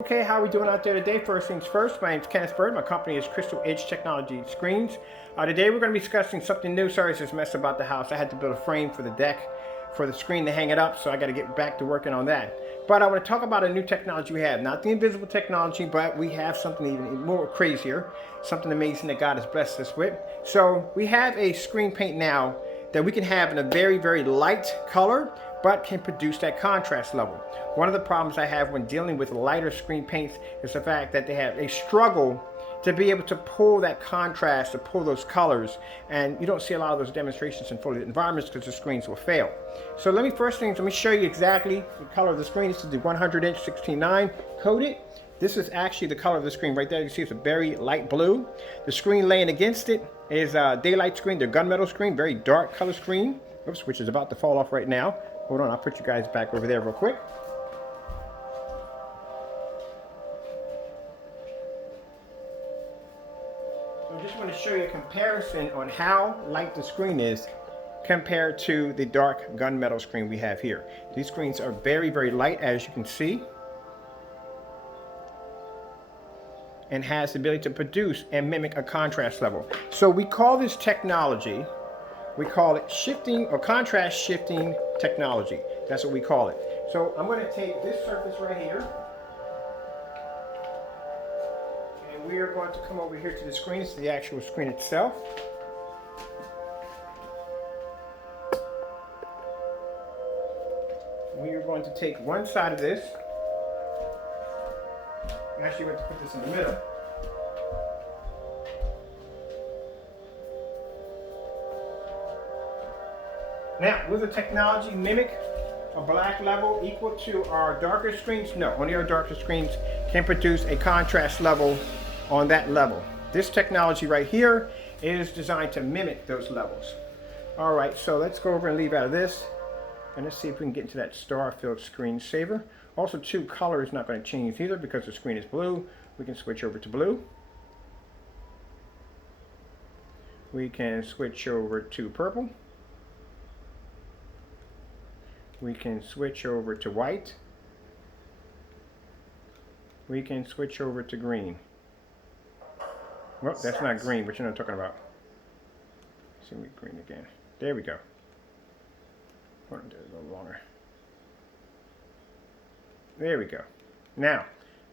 Okay, how are we doing out there today? First things first, my name is Kenneth Bird. My company is Crystal Edge Technology Screens. Today we're going to be discussing something new. Sorry, it's this mess about the house. I had to build a frame for the deck, for the screen to hang it up, so I got to get back to working on that. But I want to talk about a new technology we have. Not the invisible technology, but we have something even more crazier, something amazing that God has blessed us with. So we have a screen paint now that we can have in a very, very light color, but can produce that contrast level. One of the problems I have when dealing with lighter screen paints is the fact that they struggle to be able to pull that contrast, to pull those colors, and you don't see a lot of those demonstrations in fully lit environments because the screens will fail. So let me show you exactly the color of the screen. This is the 100-inch 16:9 coated. This is actually the color of the screen right there. You see it's a very light blue. The screen laying against it is a daylight screen, the gunmetal screen, very dark color screen. Oops, which is about to fall off right now. Hold on, I'll put you guys back over there real quick. So I just want to show you a comparison on how light the screen is compared to the dark gunmetal screen we have here. These screens are very, very light, as you can see, and has the ability to produce and mimic a contrast level. So we call this technology, we call it shifting or contrast shifting technology. That's what we call it. So I'm going to take this surface right here, and we are going to come over here to the screen. It's the actual screen itself. We are going to take one side of this. I'm actually going to put this in the middle. Now, will the technology mimic a black level equal to our darker screens? No, only our darker screens can produce a contrast level on that level. This technology right here is designed to mimic those levels. All right, so let's go over and leave out of this. And let's see if we can get into that star-filled screensaver. Also, too, color is not going to change either because the screen is blue. We can switch over to blue. We can switch over to purple. We can switch over to white. We can switch over to green. Well, that's not green, but you know what I'm talking about. Let's see me green again. There we go. Hold on, do it a little longer. There we go. Now,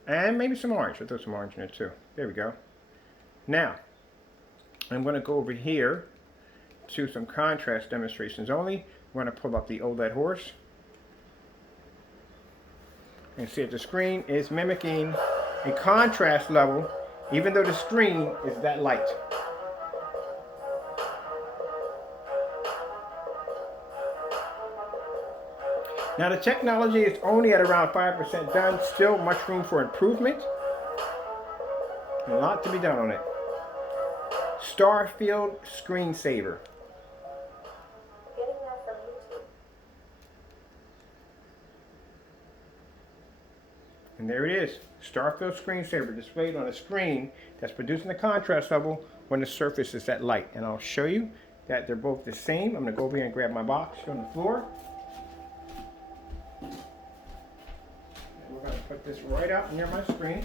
and maybe some orange. I'll throw some orange in there too. There we go. Now, I'm going to go over here to some contrast demonstrations only. I'm going to pull up the OLED horse. And see that the screen is mimicking a contrast level, even though the screen is that light. Now the technology is only at around 5% done, still much room for improvement. A lot to be done on it. Star-filled screensaver. And there it is, star-filled screensaver displayed on a screen that's producing the contrast level when the surface is that light. And I'll show you that they're both the same. I'm going to go over here and grab my box on the floor. We're going to put this right out near my screen.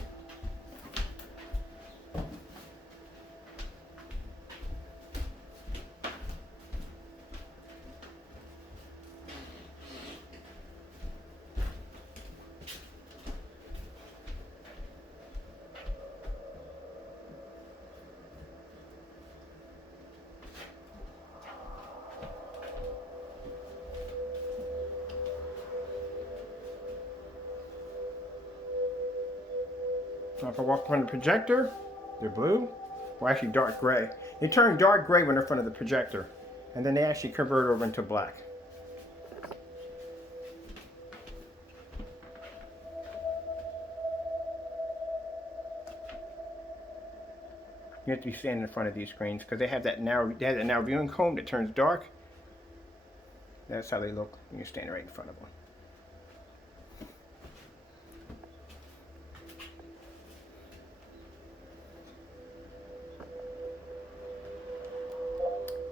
Now if I walk in front of the projector, they're blue, or actually dark gray. They turn dark gray when they're in front of the projector, and then they actually convert over into black. You have to be standing in front of these screens because they have that narrow viewing cone that turns dark. That's how they look when you're standing right in front of them.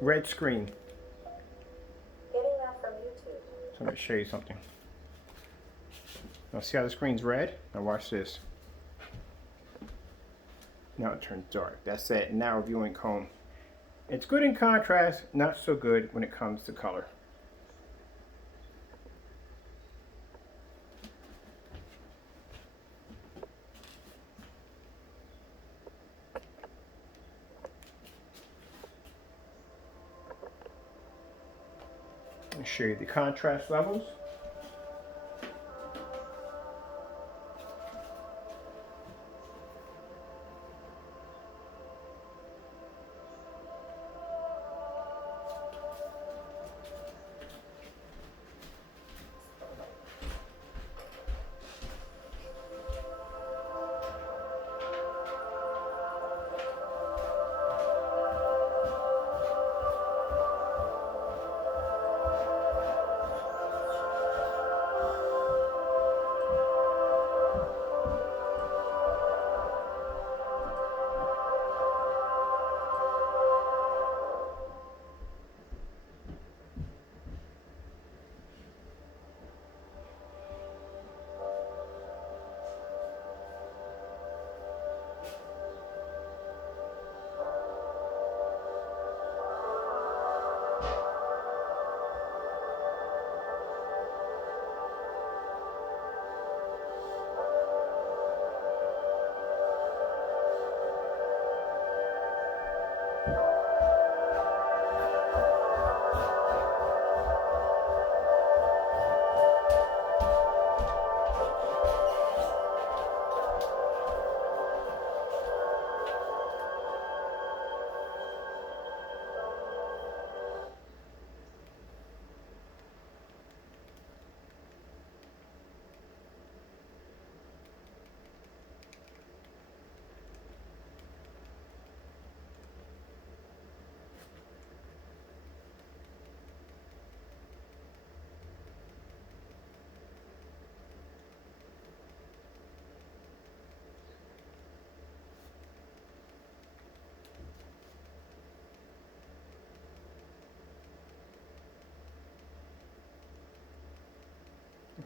Red screen. Getting that from YouTube. So I'm going to show you something. Now see how the screen's red? Now watch this. Now it turns dark. That's that narrow viewing cone. It's good in contrast, not so good when it comes to color. Let me show you the contrast levels.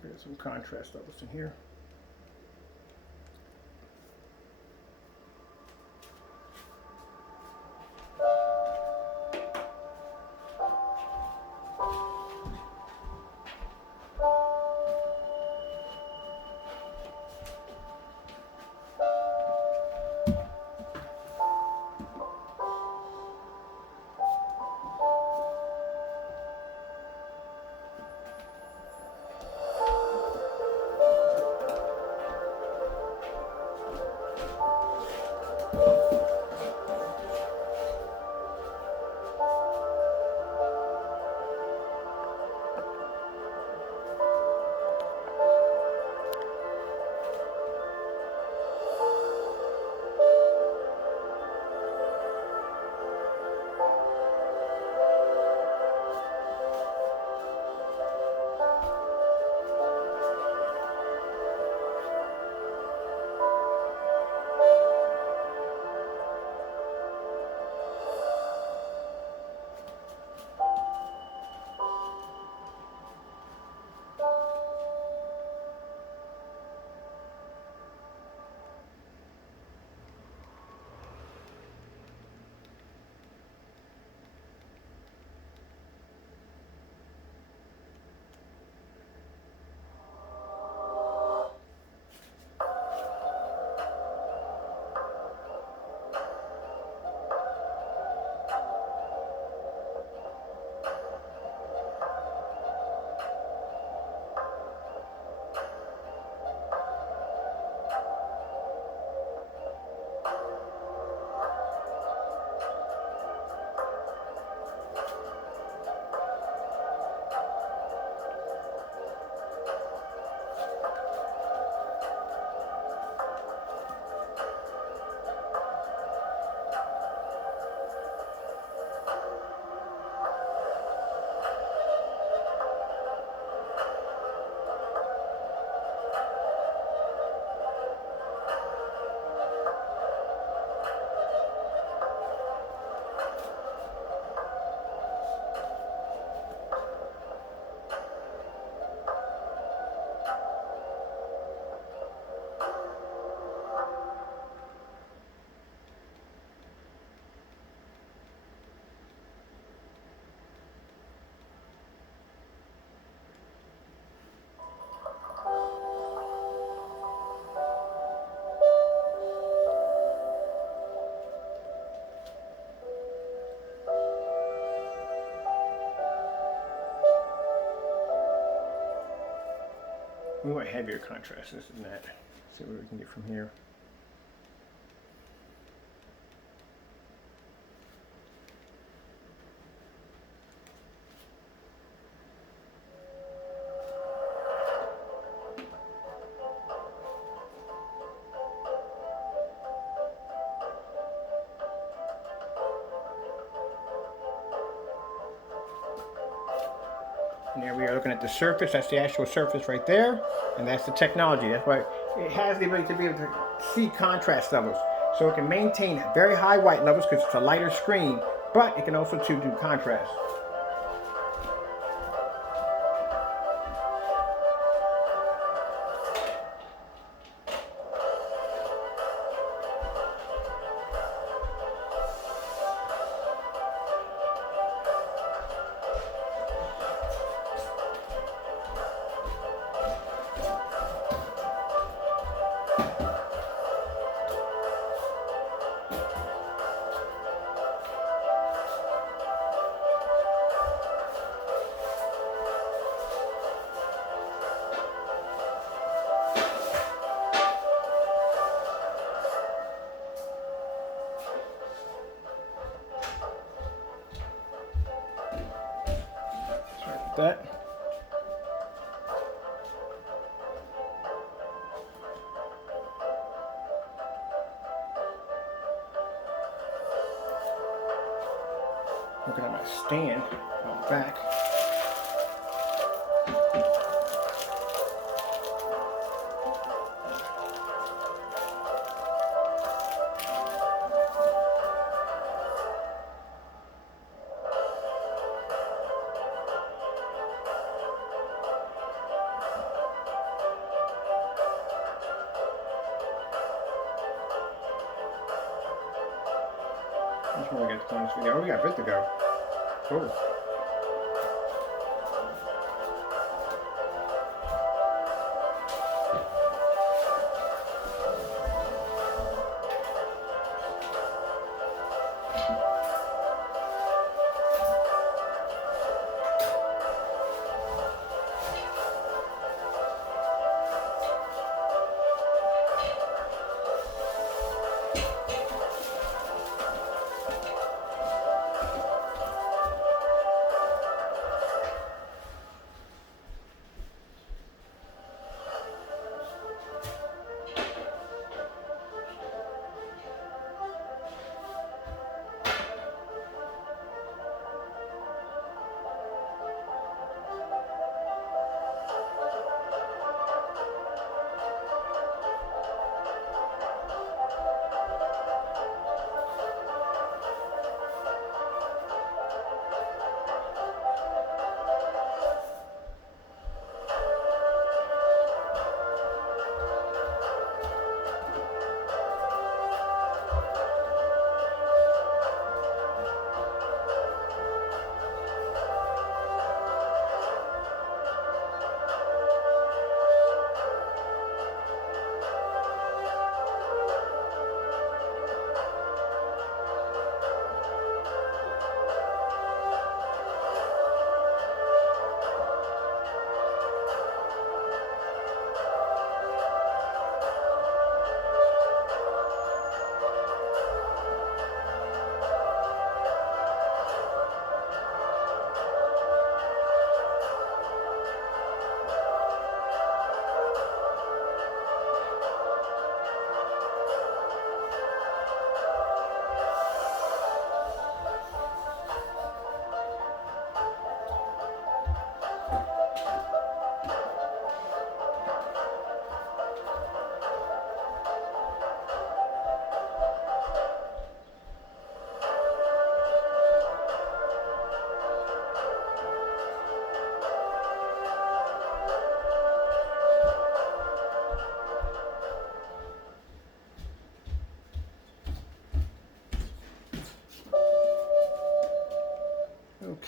There's some contrast levels in here. we want heavier contrast, this and that. See what we can get from here. And there we are looking at the surface. That's the actual surface right there. And that's the technology. That's why it has the ability to be able to see contrast levels. So it can maintain very high white levels because it's a lighter screen, but it can also do contrast. That. Looking at my stand on the back. Which one we got to this video? Oh, we got a bit to go. Cool.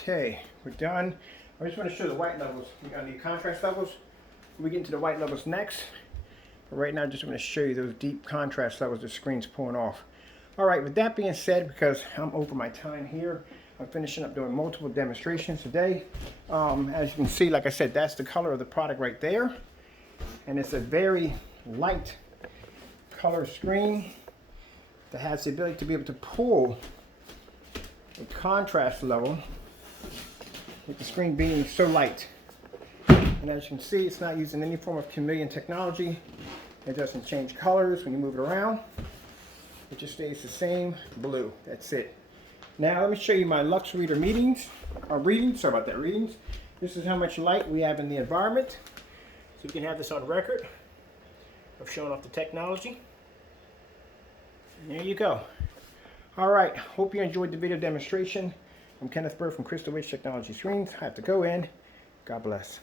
Okay, we're done. I just want to show the white levels. We got the contrast levels. We get into the white levels next. But right now, I just want to show you those deep contrast levels the screen's pulling off. All right, with that being said, because I'm over my time here, I'm finishing up doing multiple demonstrations today. As you can see, like I said, that's the color of the product right there. And it's a very light color screen that has the ability to be able to pull a contrast level with the screen being so light. And as you can see, it's not using any form of chameleon technology. It doesn't change colors when you move it around. It just stays the same blue. That's it. Now let me show you my Lux Reader readings. This is how much light we have in the environment. So you can have this on record of showing off the technology. And there you go. All right, hope you enjoyed the video demonstration. I'm Kenneth Bird from Crystal Edge Technology Screens. I have to go in. God bless.